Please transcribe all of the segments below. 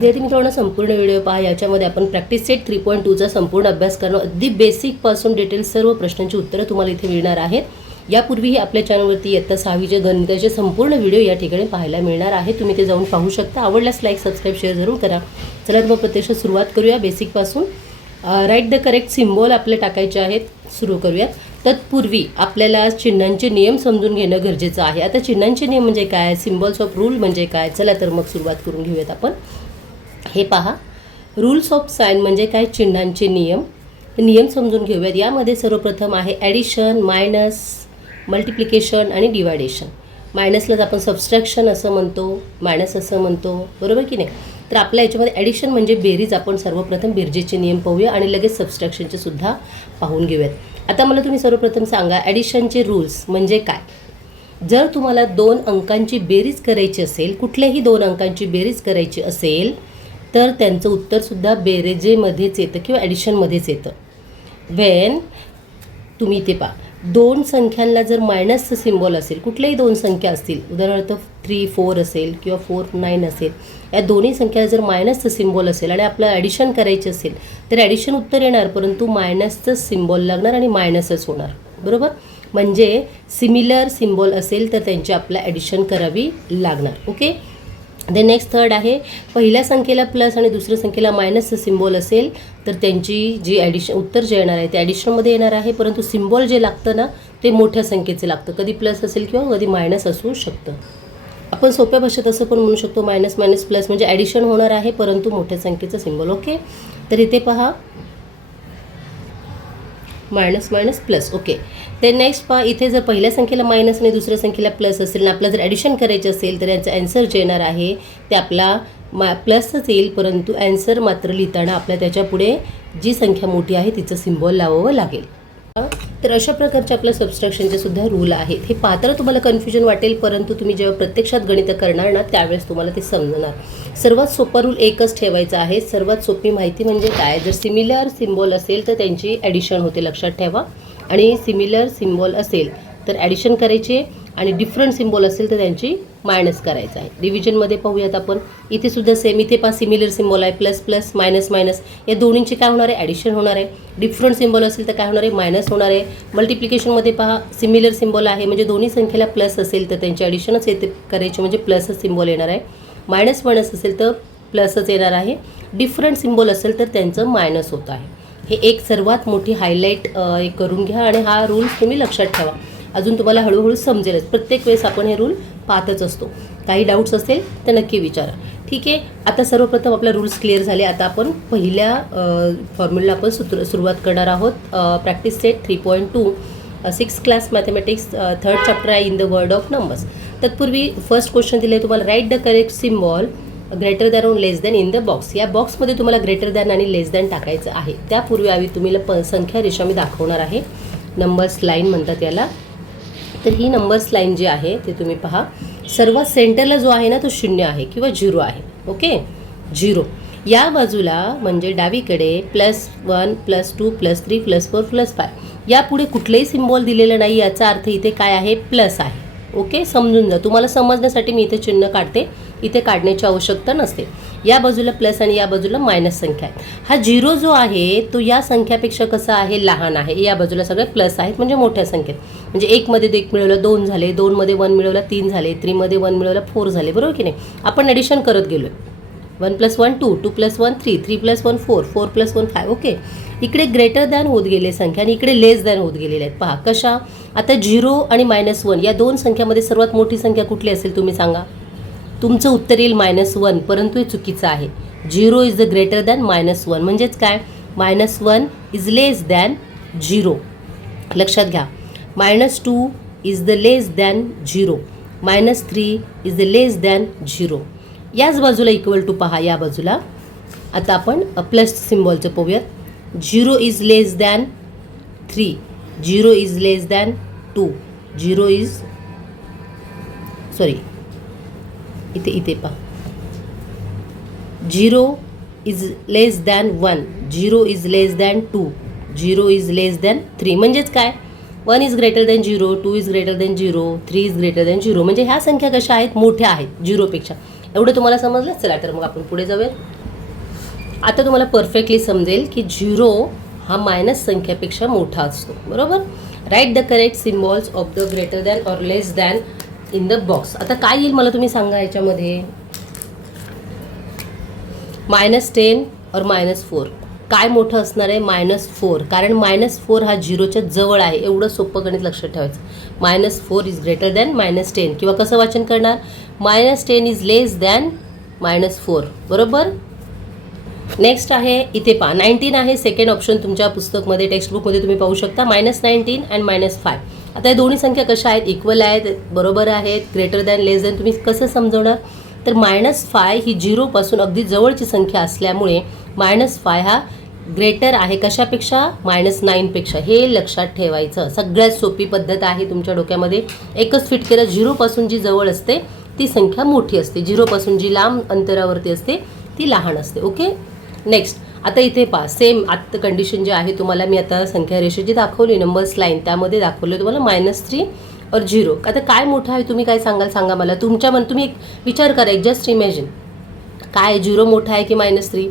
विद्यार्थी मित्रांनो, संपूर्ण व्हिडिओ पहा. याच्यामध्ये आपण प्रॅक्टिस सेट 3.2चा संपूर्ण अभ्यास करणं, अगदी बेसिकपासून डिटेल सर्व प्रश्नांची उत्तरं तुम्हाला इथे मिळणार आहेत. यापूर्वीही आपल्या चॅनलवरती इयत्ता 6वीचे गणिताचे संपूर्ण व्हिडिओ या ठिकाणी पाहायला मिळणार आहे. तुम्ही ते जाऊन पाहू शकता. आवडल्यास लाईक, सबस्क्राईब, शेअर जरूर करा. चला तर मग प्रत्यक्ष सुरुवात करूया बेसिकपासून. राईट द करेक्ट सिम्बॉल आपले टाकायचे आहेत. सुरू करूयात. तत्पूर्वी आपल्याला चिन्हांचे नियम समजून घेणं गरजेचं आहे. आता चिन्हांचे नियम म्हणजे काय, सिम्बॉल्स ऑफ रूल म्हणजे काय, चला तर मग सुरुवात करून घेऊयात आपण. हे पहा, रूल्स ऑफ साइन म्हणजे काय, चिन्हांचे नियम. नियम समजून घेऊयात. यामध्ये सर्वप्रथम आहे ॲडिशन, मायनस, मल्टिप्लिकेशन आणि डिवायडेशन. मायनसलाच आपण सबस्ट्रॅक्शन असं म्हणतो, मायनस असं म्हणतो, बरोबर की नाही. तर आपल्या याच्यामध्ये ॲडिशन म्हणजे बेरीज. आपण सर्वप्रथम बेरजेचे नियम पाहूया आणि लगेच सबस्ट्रॅक्शनचे सुद्धा पाहून घेऊयात. आता मला तुम्ही सर्वप्रथम सांगा, ॲडिशनचे रूल्स म्हणजे काय. जर तुम्हाला 2 अंकांची बेरीज करायची असेल, कुठल्याही 2 अंकांची बेरीज करायची असेल, तर त्यांचं उत्तरसुद्धा बेरेजेमध्येच येतं किंवा ॲडिशनमध्येच येतं. वेन तुम्ही इथे पहा, 2 संख्यांना जर मायनसचं सिम्बॉल असेल, कुठल्याही 2 संख्या असतील, उदाहरणार्थ 3, 4 असेल किंवा 4, 9 असेल, या दोन्ही संख्याला जर मायनसचं सिम्बॉल असेल आणि आपलं ॲडिशन करायचे असेल, तर ॲडिशन उत्तर येणार, परंतु मायनसचं सिम्बॉल लागणार आणि मायनसच होणार, बरोबर. म्हणजे सिमिलर सिम्बॉल असेल तर त्यांची आपल्या ॲडिशन करावी लागणार. ओके. दे नेक्स्ट थर्ड आहे, पहिल्या संख्येला प्लस आणि दुसऱ्या संख्येला मायनसचं सिम्बॉल असेल तर त्यांची जी ॲडिशन उत्तर जे येणार आहे ते ॲडिशनमध्ये येणार आहे, परंतु सिम्बॉल जे लागतं ना ते मोठ्या संख्येचे लागतं. कधी प्लस असेल किंवा कधी मायनस असू शकतं. आपण सोप्या भाषेत असं पण म्हणू शकतो, मायनस मायनस प्लस म्हणजे ॲडिशन होणार आहे परंतु मोठ्या संख्येचं सिम्बॉल. ओके. तर इथे पहा, मायनस मायनस प्लस. ओके. ते नेक्स्ट पहा, इथे जर पहिल्या संख्येला मायनस आणि दुसऱ्या संख्येला प्लस असेल आणि आपल्याला जर ॲडिशन करायचे असेल तर याचं ॲन्सर जे येणार आहे ते आपला प्लसच येईल, परंतु ॲन्सर मात्र लिहिताना आपल्या त्याच्यापुढे जी संख्या मोठी आहे तिचं सिम्बॉल लावावं लागेल. तर अशा प्रकारचे आपल्या सबस्ट्रॅक्शनचे सुद्धा रूल आहेत. हे पाहताना तुम्हाला कन्फ्युजन वाटेल, परंतु तुम्ही जेव्हा प्रत्यक्षात गणित करणार ना त्यावेळेस तुम्हाला ते समजणार. सर्वात सोपा रूल एकच ठेवायचा आहे. सर्वात सोपी माहिती म्हणजे काय, जर सिमिलर सिम्बॉल असेल तर त्यांची ॲडिशन होते, लक्षात ठेवा. आणि सिमिलर सिम्बॉल असेल तर ॲडिशन करायचे आणि डिफरंट सिम्बॉल असेल तर त्यांची मायनस करायचं आहे. डिव्हिजनमध्ये पाहूयात आपण. इथे सुद्धा सेम. इथे पहा, सिमिलर सिम्बॉल आहे, प्लस प्लस, मायनस मायनस, या दोन्हींची काय होणार आहे, ॲडिशन होणार आहे. डिफरंट सिम्बॉल असेल तर काय होणार आहे, मायनस होणार आहे. मल्टिप्लिकेशनमध्ये पहा, सिमिलर सिम्बॉल आहे म्हणजे दोन्ही संख्येला प्लस असेल तर त्यांची ॲडिशनच येते करायची म्हणजे प्लसच सिम्बॉल येणार आहे. मायनस मायनस असेल तर प्लसच येणार आहे. डिफरंट सिम्बॉल असेल तर त्यांचं मायनस होत आहे. हे एक सर्वात मोठी हायलाईट करून घ्या आणि हा रूल्स तुम्ही लक्षात ठेवा. अजून तुम्हाला हळूहळू समजेलच. प्रत्येक वेळेस आपण हे रूल पाहतच असतो. काही डाऊट्स असेल तर नक्की विचारा. ठीक आहे. आता सर्वप्रथम आपला रूल्स क्लिअर झाले. आता आपण पहिल्या फॉर्म्युला आपण सुरुवात करणार आहोत. Practice set 3.2 6th class mathematics 3rd chapter आहे in the world of numbers. तत्पूर्वी फर्स्ट क्वेश्चन दिले तुम्हाला, write the correct symbol greater than और less than in the box. या बॉक्समध्ये तुम्हाला ग्रेटर दॅन आणि लेस दॅन टाकायचं आहे. त्यापूर्वी आम्ही तुम्हाला संख्या रेषा मी दाखवणार आहे. नंबर्स लाईन म्हणतात याला. तर ही नंबर्स लाईन जी आहे ते तुम्ही पहा, सर्वात सेंटरला जो आहे ना तो 0 आहे किंवा 0 आहे. ओके. 0 या बाजूला म्हणजे डावीकडे +1 +2 +3 +4 +5. यापुढे कुठलेही सिम्बॉल दिलेलं नाही. याचा अर्थ इथे काय आहे, प्लस आहे. ओके. समजून जा. तुम्हाला समजण्यासाठी मी इथे चिन्ह काढते, इथे काढण्याची आवश्यकता नसते. या बाजूला प्लस आणि या बाजूला मायनस संख्या आहे. हा 0 जो आहे तो या संख्यापेक्षा कसा आहे, लहान आहे. या बाजूला सगळे प्लस आहेत म्हणजे मोठ्या संख्येत. म्हणजे 1 मध्ये 1 मिळवलं 2 झाले, 2 मध्ये 1 मिळवलं 3 झाले, 3 मध्ये 1 मिळवलं 4 झाले, बरोबर की नाही. आपण ॲडिशन करत गेलो. 1 + 1 2, 2 + 1 3, 3 + 1 4, 4 + 1 5. ओके. इकडे ग्रेटर दॅन होत गेले संख्या आणि इकडे लेस दॅन होत गेलेले आहेत. पहा कशा. आता 0 आणि -1 या दोन संख्यामध्ये सर्वात मोठी संख्या कुठली असेल तुम्ही सांगा. तुमचं उत्तर येईल -1, परंतु हे चुकीचं आहे. 0 इज द ग्रेटर दॅन -1 म्हणजेच काय, -1 इज लेस दॅन 0. लक्षात घ्या. -2 is the less than 0. -3 is the less than 0. याच बाजूला इक्वल टू पहा, या बाजूला. आता आपण प्लस सिम्बॉलचं पाहूयात. 0 is less than 3, 0 is less than 2, 0 is इथे पहा, 0 is less than 1, 0 is less than 2, 0 is less than 3. म्हणजेच काय, 1 is greater than 0, 2 is greater than 0, 3 is greater than 0. म्हणजे ह्या संख्या कशा आहेत, मोठ्या आहेत 0पेक्षा. एवढं तुम्हाला समजलं. चला तर मग आपण पुढे जाऊयात. आता तुम्हाला परफेक्टली समजेल की 0 हा मायनस संख्यापेक्षा मोठा असतो. बरोबर. Right the correct symbols of the greater than or less than in the box. आता काय येईल मला तुम्ही सांगा याच्यामध्ये. -10 और -4 काय मोठं असणार आहे. -4, कारण -4 हा 0च्या जवळ आहे. एवढं सोपं गणित लक्षात ठेवायचं. -4 इज ग्रेटर दॅन -10 किंवा कसं वाचन करणार. -10 इज लेस दॅन -4. बरोबर. नेक्स्ट आहे इथे पहा 19 आहे. सेकंड ऑप्शन तुमच्या पुस्तकमध्ये टेक्स्टबुकमध्ये तुम्ही पाहू शकता. -19 अँड -5. आता या दोन्ही संख्या कशा आहेत. इक्वल आहेत, बरोबर आहेत. ग्रेटर दॅन लेस दॅन तुम्ही कसं समजवणार. तर -5 ही 0पासून अगदी जवळची संख्या असल्यामुळे -5 हा ग्रेटर आहे कशापेक्षा. -9पेक्षा. हे लक्षात ठेवायचं. सगळ्यात सोपी पद्धत आहे तुमच्या डोक्यामध्ये. एकच फिट केलं. 0पासून जी जवळ असते ती संख्या मोठी असते. 0पासून जी लांब अंतरावरती असते ती लहान असते. ओके. नेक्स्ट आता इथे पहा सेम आत्ता कंडिशन जी आहे तुम्हाला मी आता संख्या रेषा जी दाखवली नंबर्स लाईन त्यामध्ये दाखवलं तुम्हाला -3 और 0. आता काय मोठं आहे तुम्ही काय सांगाल सांगा मला. तुमच्या मन तुम्ही एक विचार करा. एक जस्ट इमॅजिन काय 0 मोठा आहे की -3.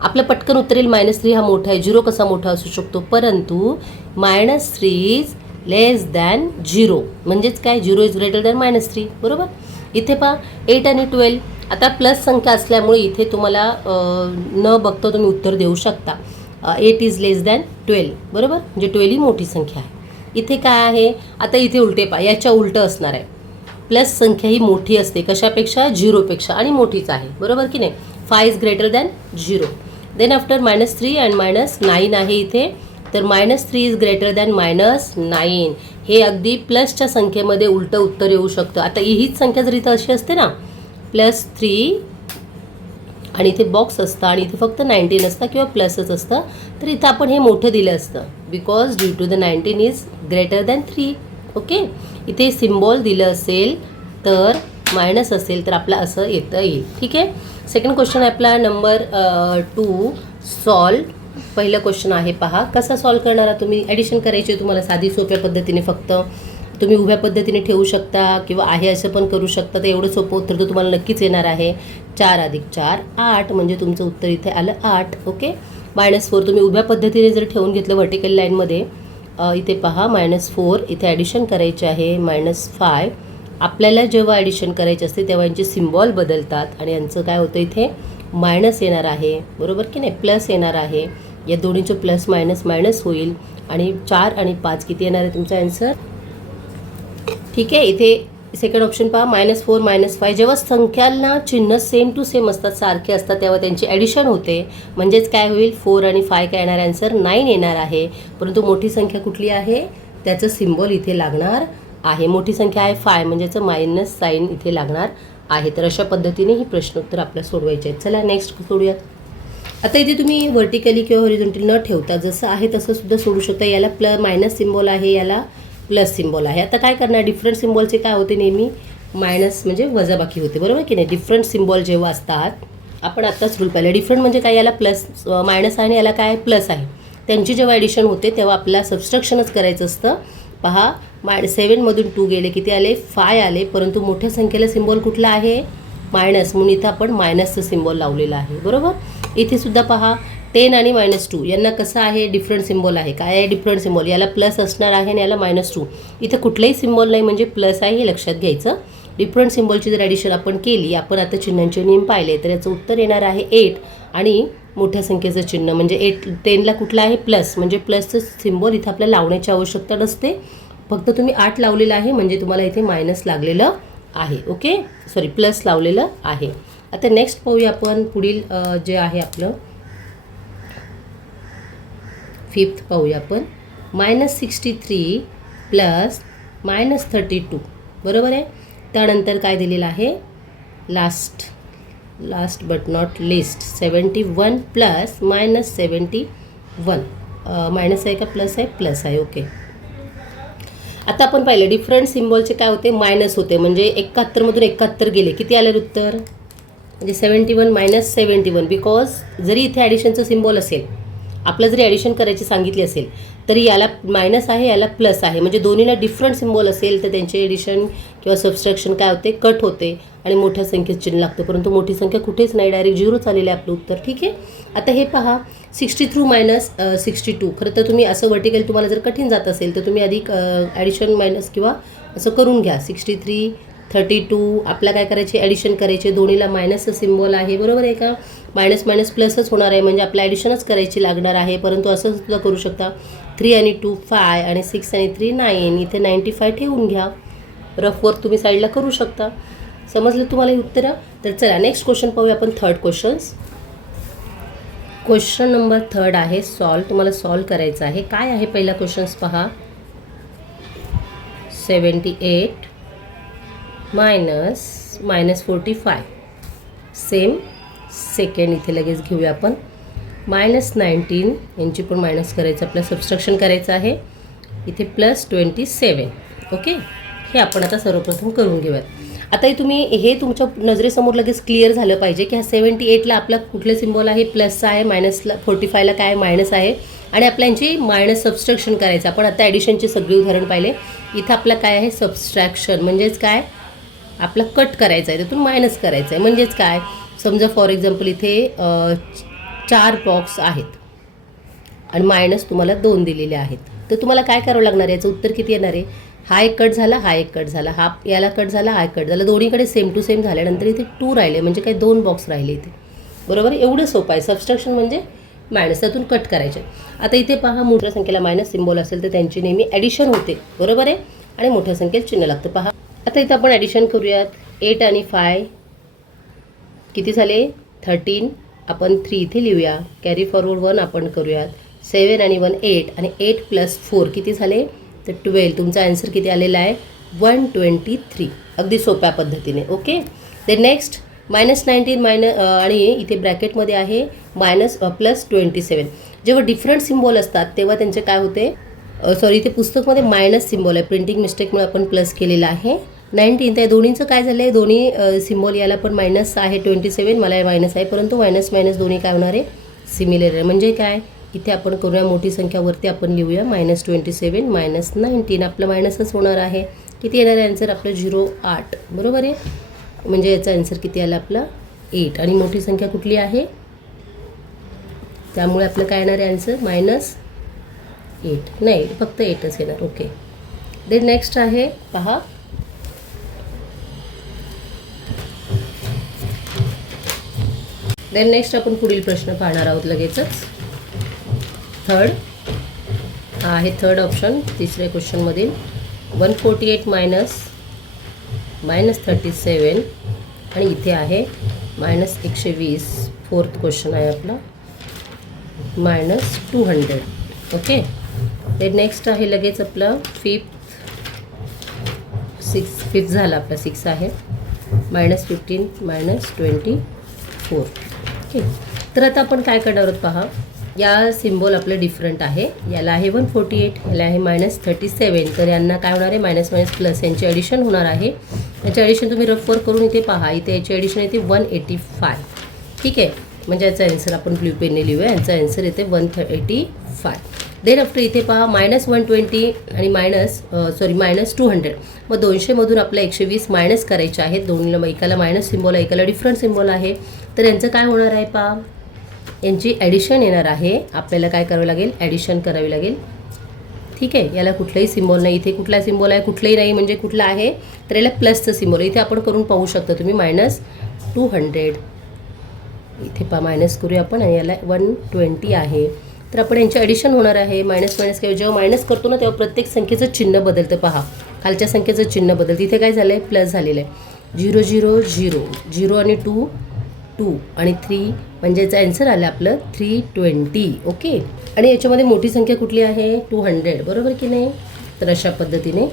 आपलं पटकन उत्तर येईल -3 हा मोठा आहे. 0 कसा मोठा असू शकतो. परंतु -3 इज लेस दॅन 0 म्हणजेच काय 0 इज ग्रेटर दॅन -3. बरोबर. इथे पहा 8 आणि 12. आता प्लस संख्या असल्यामुळे इथे तुम्हाला न बघता तुम्ही उत्तर देऊ शकता. 8 इज लेस दॅन 12. बरोबर. म्हणजे 12 ही मोठी संख्या आहे. इथे काय आहे. आता इथे उलटे पहा. याच्या उलटं असणार आहे. प्लस संख्या ही मोठी असते कशापेक्षा 0पेक्षा आणि मोठीच आहे. बरोबर की नाही. 5 is greater than 0. Then after -3 and -9 आहे इथे. तर -3 इज ग्रेटर दॅन -9. हे अगदी प्लसच्या संख्येमध्ये उलटं उत्तर येऊ शकतं. आता हीच संख्या जर इथं अशी असते ना +3 आणि इथे बॉक्स असतं आणि इथे फक्त 19 असतं किंवा प्लसच असतं तर इथं आपण हे मोठं दिलं असतं because due to the 19 is greater than 3. Okay. इथे सिम्बॉल दिलं असेल तर मायनस असेल तर आपलं असं येतं येईल. ठीक आहे. सेकंड क्वेश्चन आहे आपला नंबर 2 सॉल्व. पहिलं क्वेश्चन आहे पहा. कसा सॉल्व करणारा तुम्ही. ॲडिशन करायची आहे तुम्हाला साधी सोप्या पद्धतीने. फक्त तुम्ही उभ्या पद्धतीने ठेवू शकता किंवा आहे असं पण करू शकता. तर एवढं सोपं उत्तर तर तुम्हाला नक्कीच येणार आहे. 4 + 4 8 म्हणजे तुमचं उत्तर इथे आलं 8. ओके. -4 तुम्ही उभ्या पद्धतीने जर ठेवून घेतलं व्हर्टिकल लाईनमध्ये इथे पहा -4 इथे ॲडिशन करायचे आहे. -5 आपल्याला जेव्हा ॲडिशन करायचे असते तेव्हा यांचे सिम्बॉल बदलतात आणि यांचं काय होतं इथे मायनस येणार आहे. बरोबर की नाही. प्लस येणार आहे. या दोन्हीचं प्लस मायनस होईल आणि 4 आणि 5 किती येणार आहे तुमचा आन्सर. ठीक आहे. इथे सेकंड ऑप्शन पहा -4 -5 जेव्हा संख्यांना चिन्ह सेम टू सेम असतात सारखे असतात तेव्हा त्यांची ॲडिशन होते म्हणजेच काय होईल 4 आणि 5 काय येणार आन्सर 9 येणार आहे. परंतु मोठी संख्या कुठली आहे त्याचं सिम्बॉल इथे लागणार आहे. मोठी संख्या आहे 5 म्हणजेचं मायनस साईन इथे लागणार आहे. तर अशा पद्धतीने ही प्रश्नोत्तर आपल्याला सोडवायचे आहेत. चला नेक्स्ट सोडूयात. आता इथे तुम्ही व्हर्टिकली किंवा हॉरिझॉन्टल न ठेवता जसं आहे तसं सुद्धा सोडू शकता. याला मायनस सिम्बॉल आहे याला प्लस सिम्बॉल आहे. आता काय करणार डिफरंट सिम्बॉलचे काय होते नेहमी मायनस म्हणजे वजाबाकी होते. बरोबर की नाही. डिफरंट सिम्बॉल जेव्हा असतात आपण आत्ताच रूल पाहिलं. डिफरंट म्हणजे काय याला प्लस मायनस आहे आणि याला काय प्लस आहे. त्यांची जेव्हा ॲडिशन होते तेव्हा आपल्याला सबस्ट्रक्शनच करायचं असतं. पहा 7मधून 2 गेले किती आले 5 आले. परंतु मोठ्या संख्येला सिम्बॉल कुठला आहे मायनस म्हणून इथं आपण मायनसचं सिम्बॉल लावलेलं आहे. बरोबर. इथे सुद्धा पहा 10 आणि -2 यांना कसं आहे डिफरंट सिम्बॉल आहे. काय आहे डिफरंट सिम्बॉल. याला प्लस असणार आहे आणि याला -2. इथं कुठलाही सिम्बॉल नाही म्हणजे प्लस आहे हे लक्षात घ्यायचं. डिफरंट सिम्बॉलची जर ॲडिशन आपण केली आपण आता चिन्हांचे नियम पाहिले तर याचं उत्तर येणार आहे 8 आणि मोठ्या संख्येचं चिन्ह म्हणजे 10ला कुठलं आहे प्लस म्हणजे प्लसचं सिम्बॉल इथं आपल्याला लावण्याची आवश्यकता नसते. फक्त तुम्ही 8 लावलेलं आहे म्हणजे तुम्हाला इथे मायनस लागलेलं आहे. ओके. सॉरी प्लस लावलेलं आहे. आता नेक्स्ट पाहूया आपण पुढील जे आहे आपलं 5th पाहूया आपण. -63 प्लस -32 बरोबर आहे. त्यानंतर काय दिलेलं आहे last but not list 71 plus -71 minus आहे का प्लस आहे प्लस आहे. ओके. आता आपण पाहिलं डिफरंट सिम्बॉलचे काय होते मायनस होते म्हणजे 71मधून 71 गेले किती आले उत्तर म्हणजे 71 - 71 बिकॉज जरी इथे ॲडिशनचं सिम्बॉल असेल आपलं जरी ॲडिशन करायची सांगितली असेल तरी याला मायनस आहे याला प्लस आहे म्हणजे दोन्हीला डिफरंट सिम्बॉल असेल तर त्यांचे ॲडिशन किंवा सबस्ट्रॅक्शन काय होते कट होते आणि मोठ्या संख्येत चिन्ह लागतं, परंतु मोठी संख्या कुठेच नाही, डायरेक्ट 0 आलेलं आहे आपलं उत्तर. ठीक आहे. आता हे पहा 63 मायनस 62. खरं तर तुम्ही असं वर्टिकल तुम्हाला जर कठीण जात असेल तर तुम्ही आधी ॲडिशन मायनस किंवा असं करून घ्या. 63 32 आपला काय करायचे, ॲडिशन करायचे. दोन्हीला मायनसचं सिम्बॉल आहे, बरोबर आहे का. मायनस मायनस प्लसच होणार आहे, म्हणजे आपल्या ॲडिशनच करायची लागणार आहे. परंतु असं सुद्धा करू शकता. 3 आणि 2 5 आणि 6 आणि 3 9. इथे 95 ठेवून घ्या. रफवर तुम्ही साईडला करू शकता. समजलं तुम्हाला हे उत्तरं. तर चला नेक्स्ट क्वेश्चन पाहूया आपण. Third questions. क्वेश्चन नंबर 3 आहे सॉल्व. तुम्हाला सॉल्व करायचं आहे. काय आहे पहिला क्वेश्चन्स पहा. 78 मायनस 45. सेम सेकंड इथे लगेच घेऊया आपण. -19 यांची पण मायनस करायचं, आपलं सबस्ट्रक्शन करायचं आहे. इथे +27. ओके. हे आपण आता सर्वप्रथम करून घेऊयात. आता हे तुम्ही हे तुमच्या नजरेसमोर लगेच क्लिअर झालं पाहिजे की हा 78ला आपला कुठले सिम्बॉल आहे, प्लसचा आहे. मायनसला 45ला काय मायनस आहे आणि आपल्याची मायनस सबस्ट्रॅक्शन करायचं. आपण आता ॲडिशनचे सगळे उदाहरण पाहिले. इथं आपलं काय आहे, सबस्ट्रॅक्शन म्हणजेच काय, आपला कट करायचं आहे, त्यातून मायनस करायचं आहे. म्हणजेच काय, समजा फॉर एक्झाम्पल इथे 4 बॉक्स आहेत आणि मायनस तुम्हाला 2 दिलेले आहेत. तर तुम्हाला काय करावं लागणार आहे, याचं उत्तर किती येणार आहे. हा एक कट झाला, हा एक कट झाला, हा याला कट झाला, हा कट झाला. दोन्हीकडे सेम टू सेम झाल्यानंतर इथे 2 राहिले, म्हणजे काही 2 बॉक्स राहिले इथे. बरोबर. एवढं सोपं आहे. सबस्ट्रॅक्शन म्हणजे मायनस, त्यातून कट करायचे. आता इथे पहा, मोठ्या संख्येला मायनस सिम्बॉल असेल तर त्यांची नेहमी ॲडिशन होते, बरोबर आहे, आणि मोठ्या संख्येत चिन्ह लागतं. पहा आता इथं आपण ॲडिशन करूयात. 8 आणि 5 किती झाले, 13. आपण 3 इथे लिहूया. कॅरी फॉरवर्ड 1 आपण करूयात. 7 आणि 1 8 आणि 8 + 4 किती झाले, तर 12. तुमचा आन्सर किती आलेला आहे, 123. अगदी सोप्या पद्धतीने. ओके. ते नेक्स्ट -19 आणि इथे ब्रॅकेटमध्ये आहे +27. जेव्हा डिफरंट सिम्बॉल असतात तेव्हा त्यांचे काय होते, सॉरी इथे पुस्तकमध्ये मायनस सिम्बॉल आहे, प्रिंटिंग मिस्टेकमुळे आपण प्लस केलेलं आहे. 19 त्या दोन्हीचं काय झालं आहे, दोन्ही सिम्बॉल याला पण मायनस आहे 27, मला मायनस आहे, परंतु मायनस मायनस दोन्ही काय होणार आहे, सिमिलर आहे. म्हणजे काय, इथे आपण करूया मोठी संख्यावरती आपण लिहूया -27 -19. आपलं मायनसच होणार आहे. किती येणार आहे आन्सर आपलं, 08. बरोबर आहे. म्हणजे याचा आन्सर किती आला आपला, 8. आणि मोठी संख्या कुठली आहे, त्यामुळे आपलं काय येणार आहे आन्सर, -8. नाही, फक्त 8च येणार. ओके. देन नेक्स्ट आहे पहा. देन नेक्स्ट आपण पुढील प्रश्न पाहणार आहोत लगेचच. थर्ड आहे थर्ड ऑप्शन तिसऱ्या क्वेश्चनमधील. 148 -37 आणि इथे आहे -120. फोर्थ क्वेश्चन आहे आपला, -200. ओके. ते नेक्स्ट आहे लगेच आपलं फिफ्थ झालं आपला 6 आहे -15 -24. ओके. तर आता आपण काय करणार आहोत पहा. या सिम्बॉल आपलं डिफरंट आहे. याला आहे 148, याला आहे -37. तर यांना काय होणार आहे, मायनस मायनस प्लस यांची ॲडिशन होणार आहे. याची ॲडिशन तुम्ही रफवर करून इथे पहा. इथे याची ॲडिशन येते 185. ठीक आहे. म्हणजे याचा आन्सर आपण ब्ल्यू पेनने लिहूया. यांचा आन्सर येते 185. देन आफ्टर इथे पहा -120 आणि -200. मग 200मधून आपल्या 120 मायनस करायचे आहेत. दोन्हीला एकाला मायनस सिम्बॉल आहे, एकाला डिफरंट सिम्बॉल आहे. तर यांचं काय होणार आहे पहा, यांची ॲडिशन येणार आहे. आपल्याला काय करावं लागेल, ॲडिशन करावी लागेल. ठीक आहे. याला कुठलाही सिम्बॉल नाही, इथे कुठला सिम्बॉल आहे, कुठलाही नाही, म्हणजे कुठला आहे तर याला प्लसचं सिम्बॉल इथे आपण करून पाहू शकता तुम्ही. -200 इथे पहा मायनस करूया आपण आणि याला 120 आहे. तर आपण यांची ॲडिशन होणार आहे. मायनस मायनस काय, जेव्हा मायनस करतो ना तेव्हा प्रत्येक संख्येचं चिन्ह बदलतं. पहा खालच्या संख्येचं चिन्ह बदलतं. इथे काय झालं आहे, प्लस झालेलं आहे. 0 0 0 0 आणि 2 2 आणि 3 म्हणजे याचं आन्सर आलं आपलं 320. ओके. आणि याच्यामध्ये मोठी संख्या कुठली आहे, 200. बरोबर की नाही. तर अशा पद्धतीने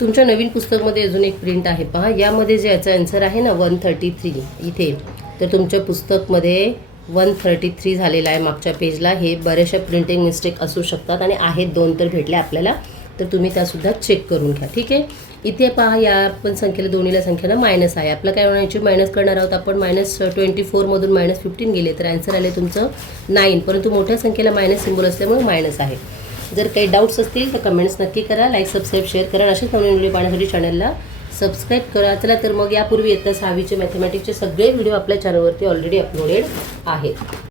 तुमच्या नवीन पुस्तकमध्ये अजून एक प्रिंट आहे पहा. यामध्ये जे याचा आन्सर आहे ना 133 इथे, तर तुमच्या पुस्तकमध्ये 133 झालेला आहे मागच्या पेजला. हे बऱ्याचशा प्रिंटिंग मिस्टेक असू शकतात आणि आहेत 2 तर भेटल्या आपल्याला, तर तुम्ही त्यासुद्धा चेक करून घ्या. ठीक आहे. इथे पहा या पण संख्येला दोन्हीला संख्येला मायनस आहे. आपलं काय होण्याची मायनस करणार आहोत आपण. -24मधून -15 गेले तर आन्सर आले तुमचं 9. परंतु मोठ्या संख्येला मायनस सिम्बॉल असल्यामुळे मायनस आहे. जर काही डाऊट्स असतील तर कमेंट्स नक्की करा. लाईक सबस्क्राईब शेअर करा. असेच नवीन व्हिडिओ पाहण्यासाठी चॅनलला सबस्क्राईब करा. चला तर मग यापूर्वी इयत्ता 6वीचे मॅथमॅटिक्सचे सगळे व्हिडिओ आपल्या चॅनलवरती ऑलरेडी अपलोडेड आहेत.